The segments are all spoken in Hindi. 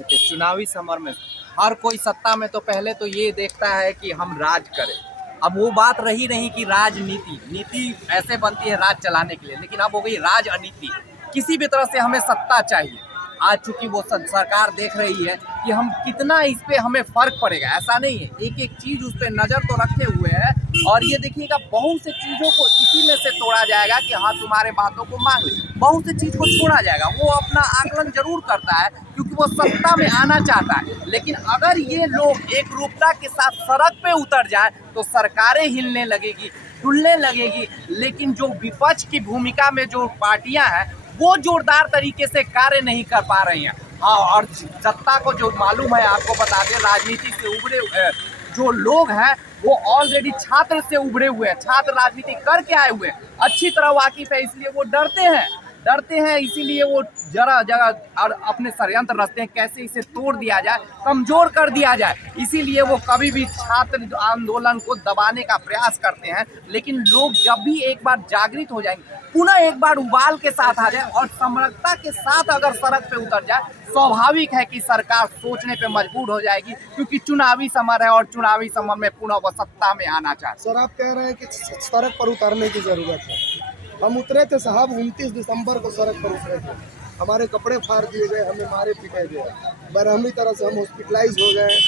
देखिए, चुनावी समर में हर कोई सत्ता में तो पहले तो ये देखता है कि हम राज करें। अब वो बात रही नहीं कि राजनीति नीति ऐसे बनती है राज चलाने के लिए, लेकिन अब हो गई राज अनीति। किसी भी तरह से हमें सत्ता चाहिए। आज चूंकि वो सरकार देख रही है कि हम कितना इस पे हमें फर्क पड़ेगा, ऐसा नहीं है, एक एक चीज उस पर नजर तो रखे हुए है। और ये देखिएगा बहुत से चीजों को इसी में से तोड़ा जाएगा कि हाँ तुम्हारे बातों को मांग ले, बहुत से चीज को छोड़ा जाएगा। वो अपना आकलन जरूर करता है क्योंकि वो सत्ता में आना चाहता है, लेकिन अगर ये लोग एक रूपता के साथ सड़क पे उतर जाए तो सरकारें हिलने लगेगी, डुलने लगेगी। लेकिन जो विपक्ष की भूमिका में जो पार्टियां हैं वो जोरदार तरीके से कार्य नहीं कर पा रही हैं। हाँ, और सत्ता को जो मालूम है, आपको बता दें, राजनीति से उभरे जो लोग हैं वो ऑलरेडी छात्र से उभरे हुए हैं, छात्र राजनीति करके आए हुए हैं, अच्छी तरह वाकिफ है, इसलिए वो डरते हैं, इसीलिए वो जगह और अपने षड्यंत्र रचते हैं कैसे इसे तोड़ दिया जाए, कमजोर कर दिया जाए। इसीलिए वो कभी भी छात्र आंदोलन को दबाने का प्रयास करते हैं। लेकिन लोग जब भी एक बार जागृत हो जाएंगे, पुनः एक बार उबाल के साथ आ जाए और समरसता के साथ अगर सड़क पे उतर जाए, स्वाभाविक है कि सरकार सोचने पे मजबूर हो जाएगी, क्योंकि चुनावी समर है और चुनावी समर में पुनः वो सत्ता में आना चाहते हैं। सर, आप कह रहे हैं कि सड़क पर उतरने की जरूरत है। हम उतरे थे साहब, 29 दिसंबर को सड़क पर उतरे थे। हमारे कपड़े फाड़ दिए गए, हमें मारे पीटे गए, बरहमी तरह से हम हॉस्पिटलाइज हो गए।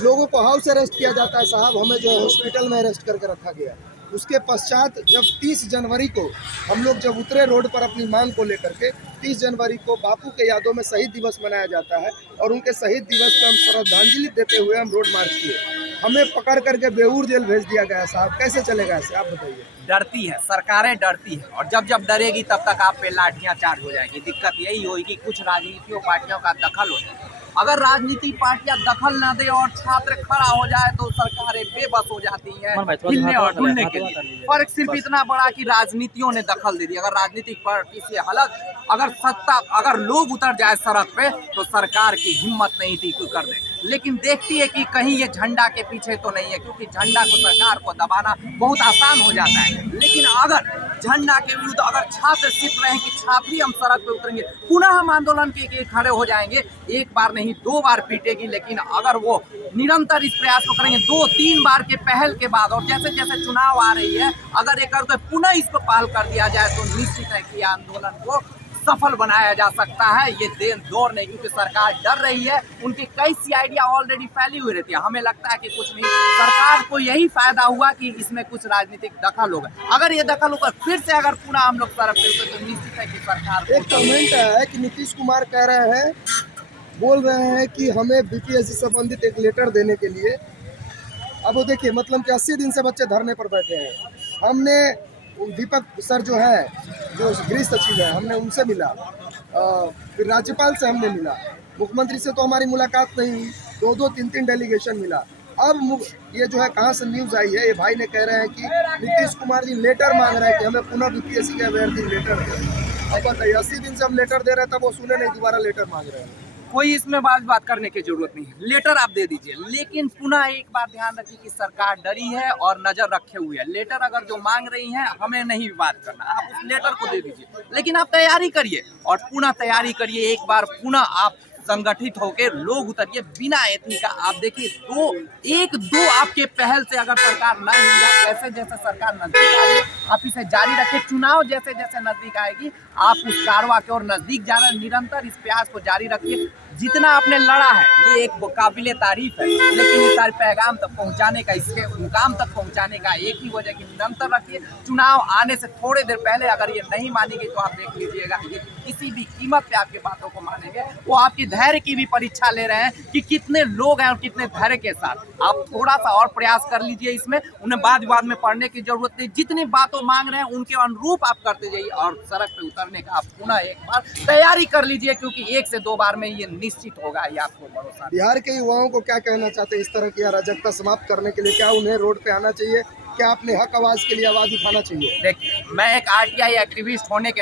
लोगों को हाउस अरेस्ट किया जाता है साहब, हमें जो है हॉस्पिटल में अरेस्ट करके रखा गया। उसके पश्चात जब 30 जनवरी को हम लोग जब उतरे रोड पर अपनी मांग को लेकर के, 30 जनवरी को बापू के यादों में शहीद दिवस मनाया जाता है और उनके शहीद दिवस पर हम श्रद्धांजलि देते हुए हम रोड मार्च किए। हमें पकड़ करके बेऊर जेल भेज दिया गया साहब। कैसे चलेगा ऐसे, आप बताइए। डरती है, सरकारें डरती है, और जब डरेगी तब तक आप पे लाठियां चार्ज हो जाएगी। दिक्कत यही होगी कि कुछ राजनीतियों पार्टियों का दखल हो जाए। अगर राजनीतिक पार्टियां दखल न दे और छात्र खड़ा हो जाए तो सरकारें बेबस हो जाती हैं हिलने और डुलने के लिए। फर्क सिर्फ इतना बड़ा कि राजनीतियों ने दखल दे दी। अगर राजनीतिक पार्टी से अलग अगर लोग उतर जाए सड़क पे तो सरकार की हिम्मत नहीं थी कोई कर दे। लेकिन देखती है कि कहीं ये झंडा के पीछे तो नहीं है, क्योंकि झंडा को सरकार को दबाना बहुत आसान हो जाता है। लेकिन अगर झंडा के विरुद्ध अगर छात्र सिर्फ रहे कि छात्र ही हम सड़क पे उतरेंगे, पुनः हम आंदोलन के खड़े हो जाएंगे, एक बार नहीं 2 बार पीटेगी। लेकिन अगर वो निरंतर इस प्रयास को करेंगे 2-3 बार के पहल के बाद, और जैसे जैसे चुनाव आ रही है, अगर एक करके पुनः इसको पहल कर दिया जाए तो निश्चित है कि आंदोलन को सफल बनाया जा सकता है। ये दौर नहीं, क्योंकि सरकार डर रही है, उनकी कई सी आइडिया ऑलरेडी फैली हुई रहती है। हमें लगता है कि कुछ नहीं, सरकार को यही फायदा हुआ कि इसमें कुछ राजनीतिक दखल होगा। अगर ये दखल होगा फिर से अगर पुनः हम लोग सड़क पे उतरे तो निश्चित है कि सरकार। एक कमेंट है कि नीतीश कुमार कह रहे हैं, बोल रहे हैं कि हमें बीपीएससी संबंधित एक लेटर देने के लिए। अब वो देखिए, मतलब कि 80 दिन से बच्चे धरने पर बैठे हैं। हमने दीपक सर जो है, जो गृह सचिव है, हमने उनसे मिला, फिर राज्यपाल से हमने मिला, मुख्यमंत्री से तो हमारी मुलाकात नहीं हुई, 2-2, 3-3 डेलीगेशन मिला। अब ये जो है कहाँ से न्यूज़ आई है, ये भाई ने कह रहे हैं कि नीतीश कुमार जी लेटर मांग रहे हैं कि हमें पुनः बीपीएससी के अभ्यर्थी लेटर दें। अब बताइए, 80 दिन से हम लेटर दे रहे हैं तब वो सुने नहीं, दोबारा लेटर मांग रहे हैं। कोई इसमें बात करने की जरूरत नहीं है, लेटर आप दे दीजिए। लेकिन पुनः एक बात ध्यान रखिए कि सरकार डरी है और नजर रखे हुए है। लेटर अगर जो मांग रही हैं, हमें नहीं बात करना, आप उस लेटर को दे दीजिए। लेकिन आप तैयारी करिए और पुनः तैयारी करिए, एक बार पुनः आप संगठित होकर लोग उतरिए बिना एथनी का। आप देखिए 1-2 आपके पहल से अगर सरकार न हिल जाए, जैसे जैसे सरकार नजदीक आ रही है आप इसे जारी रखें। चुनाव जैसे जैसे नजदीक आएगी आप उस कारवा के और नजदीक जाना, निरंतर इस प्रयास को जारी रखिए। जितना आपने लड़ा है ये एक काबिले तारीफ है, लेकिन इस सारे पैगाम तक पहुंचाने का, इसके मुकाम तक पहुंचाने का एक ही वजह कि निरंतर रखिए। चुनाव आने से थोड़ी देर पहले अगर ये नहीं मानेंगे तो आप देख लीजिएगा, ये किसी भी कीमत पे आपकी बातों को मानेंगे। वो आपकी धैर्य की भी परीक्षा ले रहे हैं कि कितने लोग हैं और कितने धैर्य के साथ। आप थोड़ा सा और प्रयास कर लीजिए इसमें, उन्हें वाद विवाद में पढ़ने की जरूरत नहीं। जितनी बातों मांग रहे हैं उनके अनुरूप आप करते जाइए और सड़क पे उतरने का आप पुनः एक बार तैयारी कर लीजिए, क्योंकि 1 से 2 बार में ये निश्चित होगा, ये आपको भरोसा। बिहार के युवाओं को क्या कहना चाहते हैं इस तरह की अराजकता समाप्त करने के लिए? क्या उन्हें रोड पे आना चाहिए? क्या अपने हक आवाज के लिए आवाज उठाना चाहिए? देखिए, मैं एक आरटीआई एक्टिविस्ट होने के